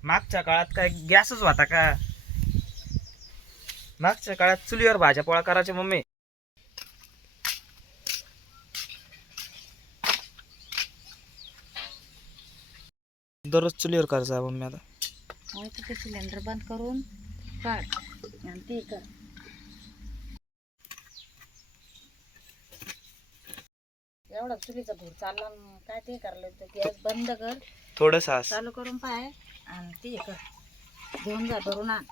मागच्या काळात काय गॅसच होता का? मागच्या काळात चुलीवर भाज्या पोळा करायचे मम्मी. दररोज चुलीवर करायचा मम्मी आता. सिलेंडर बंद करून काढ आणि ते कर. एवढा चुलीचा धूर चालला न काय ते करायला गॅस बंद कर. थोडं सास. चालू करून पाय. आणि ते कर घेऊन जा भरून आण.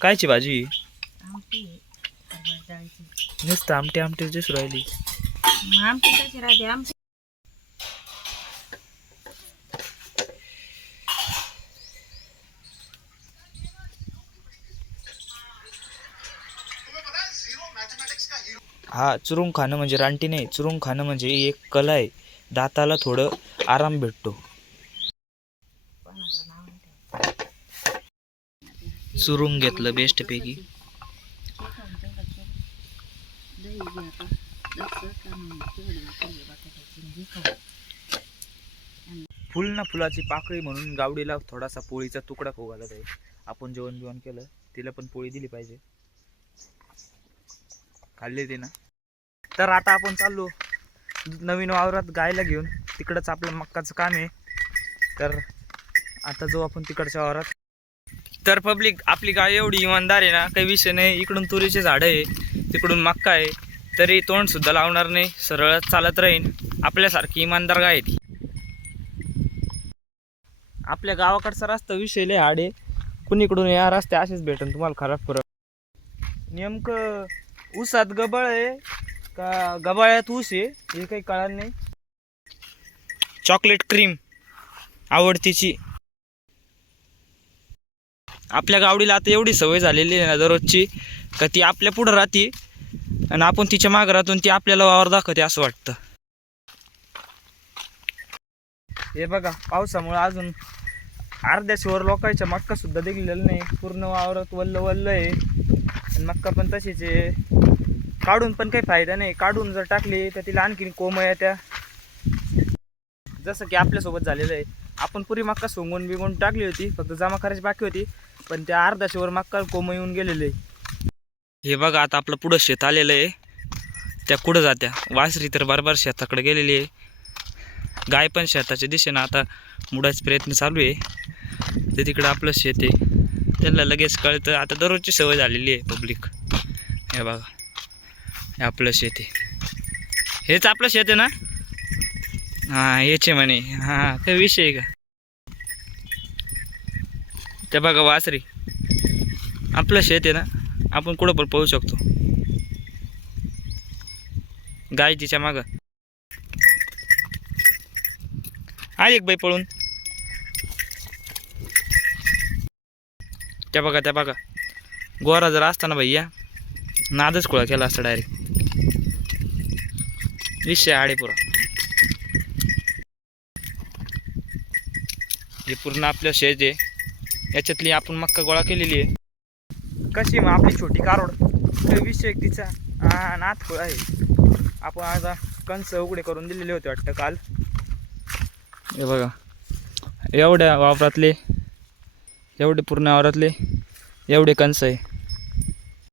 कायची भाजी? आमटी आहे, हरभरा डाळीची. नुसतं आमटी आमटी दिसू राहिली. मग आमटी कशी राहते? आमटी. हा चुरून खाणं म्हणजे रानटी नाही. चुरून खाणं म्हणजे एक कला आहे. दाताला थोडं आराम भेटतो. चुरून घेतलं बेस्ट पैकी. फुल ना फुलाची पाकळी म्हणून गावडीला थोडासा पोळीचा तुकडा खाऊ घालत आहे. आपण जेवण बिवण केलं तिला पण पोळी दिली पाहिजे. खाल्ली ते ना. तर आता आपण चाललो. नवीन वावरात गायला घेऊन तिकडंच आपलं मक्काचं काम आहे. तर आता जाऊ आपण तिकडच्या वावरात. तर पब्लिक आपली गाय एवढी इमानदार आहे ना काही विषय नाही. इकडून तुरीचे झाडं आहे तिकडून मक्का आहे. तरी तोंडसुद्धा लावणार नाही सरळ चालत राहीन. आपल्यासारखी इमानदार गाय आहे ती. आपल्या गावाकडचा रस्ता विषय लय हाड आहे. कुणीकडून या रस्ते असेच भेटन तुम्हाला खराब फरक नेमकं ऊसात गबळ आहे का गबाळ्यात ऊस आहे हे काही कळणार नाही. चॉकलेट क्रीम आवडतीची. आपल्या गावडीला आता एवढी सवय झालेली आहे ना दररोजची का ती आपल्या पुढं राहते आणि आपण तिच्या माग राहतून ती आपल्याला वावर दाखवते असं वाटतं. हे बघा पावसामुळे अजून अर्ध्याशिवर लोकांच्या मक्का सुद्धा दिलेला नाही. पूर्ण वावरात वल्ल वल्ल आहे. आणि मक्का पण तशीच आहे. काढून पण काही फायदा नाही. काढून जर टाकली तर तिला आणखीन कोंब येत्या जसं की आपल्यासोबत झालेलं आहे. आपण पुरी मक्का सोंगून बिंगून टाकली होती. फक्त जमा करायची बाकी होती. पण त्या अर्धाशेवर मक्का कोंब येऊन गेलेले हे बघा आता आपलं पुढं शेत आलेलं आहे. त्या कुठं जात्या? वासरी तर बरोबर शेताकडे गेलेली आहे. गाय पण शेताच्या दिशेनं आता मुडायचा प्रयत्न चालू आहे. ते तिकडं आपलं शेत आहे. त्यांना लगेच कळतं. आता दररोजची सवय झालेली आहे पब्लिक. हे बघा. हे आपलं शेत. आहे हेच आपलं शेत आहे ना? हां याचे म्हणे. हां काही विषय आहे का? ते बघा वासरी. आपलं शेत आहे ना? आपण कुठं पण पळू शकतो. गाय तिच्या मागं. आली एक बाई पळून. त्या बघा त्या बघा. गोरा जर असताना भैया नादच खुळा केला असता डायरेक्ट विषय आडे पुरा. हे पूर्ण आपल्या शेज आहे. याच्यातली आपण मक्का गोळा केलेली आहे. कशी मग आपली छोटी कारोड? विषय एक तिचा. हा नाथ खुळा आहे. आपण आता कंस उघडे करून दिलेले होते वाटतं काल. हे बघा. एवढ्या वावरातले एवढे पूर्ण वावरातले एवढे कंस आहे.